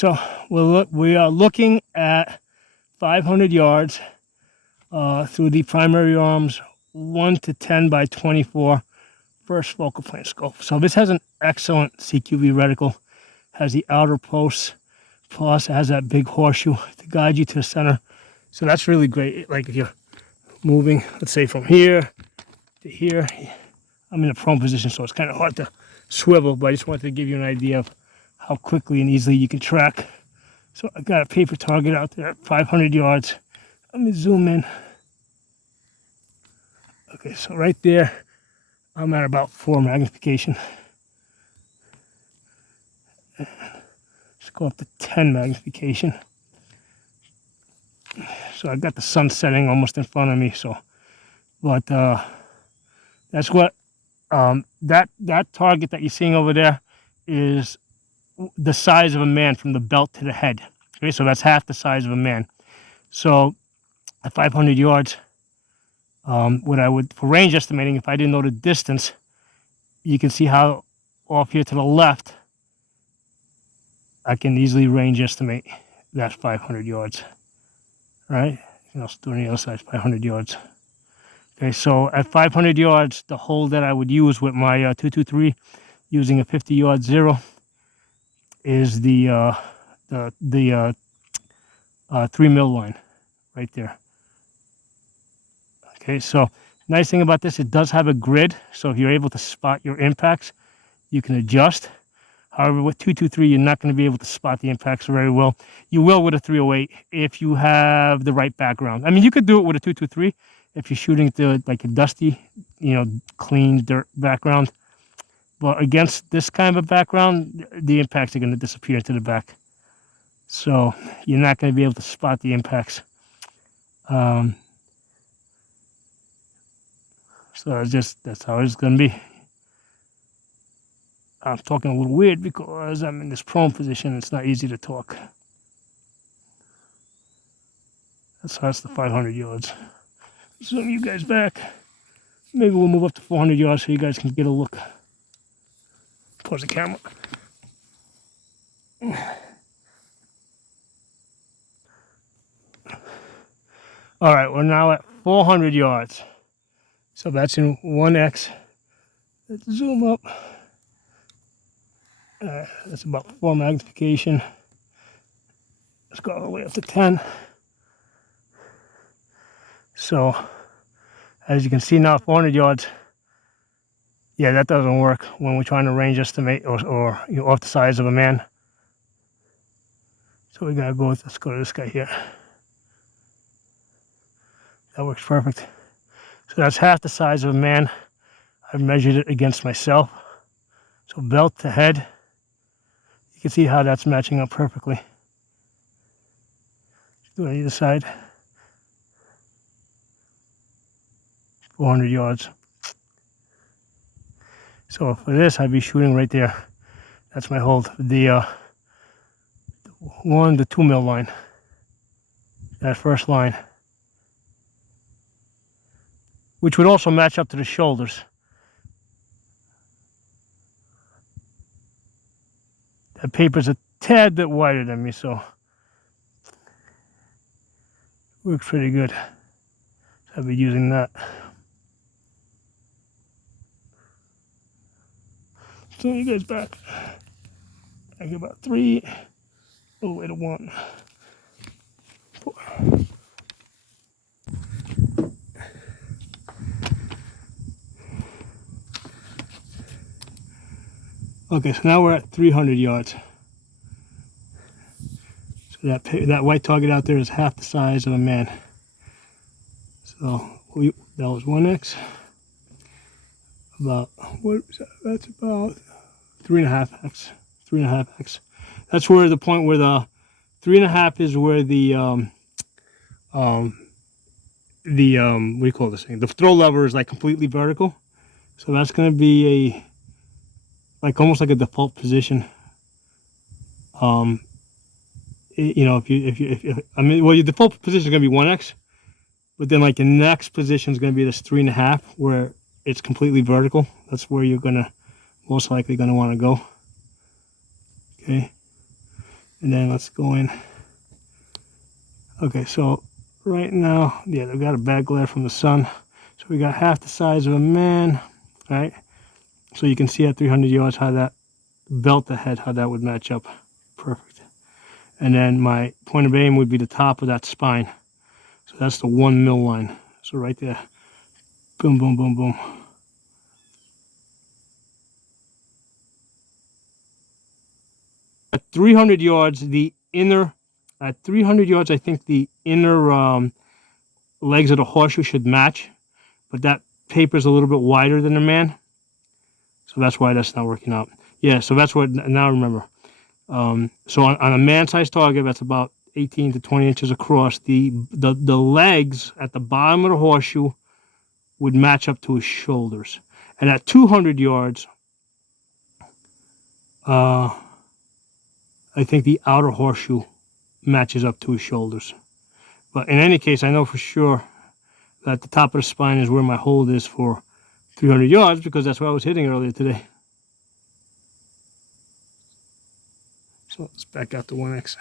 so we are looking at 500 yards through the primary arms 1-10x24 first focal plane scope. So this has an excellent CQV reticle, has the outer posts, plus it has that big horseshoe to guide you to the center. So that's really great. Like if you're moving, let's say from here to here, I'm in a prone position, so it's kind of hard to swivel, but I just wanted to give you an idea of how quickly and easily you can track. So I got a paper target out there at 500 yards. Let me zoom in. Okay, so right there, I'm at about 4 magnification. Let's go up to 10 magnification. So I got the sun setting almost in front of me. So, but that's what that target that you're seeing over there is the size of a man from the belt to the head. Okay, so that's half the size of a man. So at 500 yards, what I would, for range estimating, if I didn't know the distance, you can see how off here to the left, I can easily range estimate that 500 yards, right? You can also do it on the other side, 500 yards. Okay, so at 500 yards, the hole that I would use with my 223, using a 50-yard zero, is the 3 mil line right there. Okay, so nice thing about this, it does have a grid, so if you're able to spot your impacts, you can adjust. However, with 223, you're not going to be able to spot the impacts very well. You will with a 308 if you have the right background. I mean, you could do it with a 223 if you're shooting to like a dusty, clean dirt background. But against this kind of a background, the impacts are going to disappear into the back. So you're not going to be able to spot the impacts. So that's how it's going to be. I'm talking a little weird because I'm in this prone position. It's not easy to talk. That's the 500 yards. Zoom you guys back. Maybe we'll move up to 400 yards so you guys can get a look. Pause the camera. All right, we're now at 400 yards. So that's in 1x. Let's zoom up. That's about 4 magnification. Let's go all the way up to 10. So, as you can see now, 400 yards. Yeah, that doesn't work when we're trying to range estimate or off the size of a man. So we gotta go with, let's go to this guy here. That works perfect. So that's half the size of a man. I've measured it against myself. So belt to head. You can see how that's matching up perfectly. Do it on either side. 400 yards. So for this, I'd be shooting right there. That's my hold. The 2 mil line. That first line. Which would also match up to the shoulders. That paper's a tad bit wider than me, so works pretty good. So I'll be using that. So you guys back. I get about 3, all the way to 1. 4. Okay, so now we're at 300 yards. So that white target out there is half the size of a man. So that was 1x. About, what was that? That's about 3.5x. 3.5x. That's where the point where the 3.5 is where the what do you call this thing? The throw lever is like completely vertical. So that's going to be almost like a default position. If your default position is going to be 1x, but then like the next position is going to be this 3.5 where it's completely vertical. That's where you're most likely going to want to go. Okay. And then let's go in. Okay, so right now, yeah, they've got a bad glare from the sun. So we got half the size of a man, right? So you can see at 300 yards how that belt ahead, how that would match up. Perfect. And then my point of aim would be the top of that spine. So that's the 1 mil line. So right there. Boom, boom, boom, boom. At 300 yards, at 300 yards, I think the inner legs of the horseshoe should match, but that paper's a little bit wider than the man. So that's why that's not working out. Yeah, so that's what, now I remember. So on a man-sized target, that's about 18 to 20 inches across. The legs at the bottom of the horseshoe would match up to his shoulders. And at 200 yards, I think the outer horseshoe matches up to his shoulders. But in any case, I know for sure that the top of the spine is where my hold is for 300 yards because that's where I was hitting earlier today. So let's back out to 1X.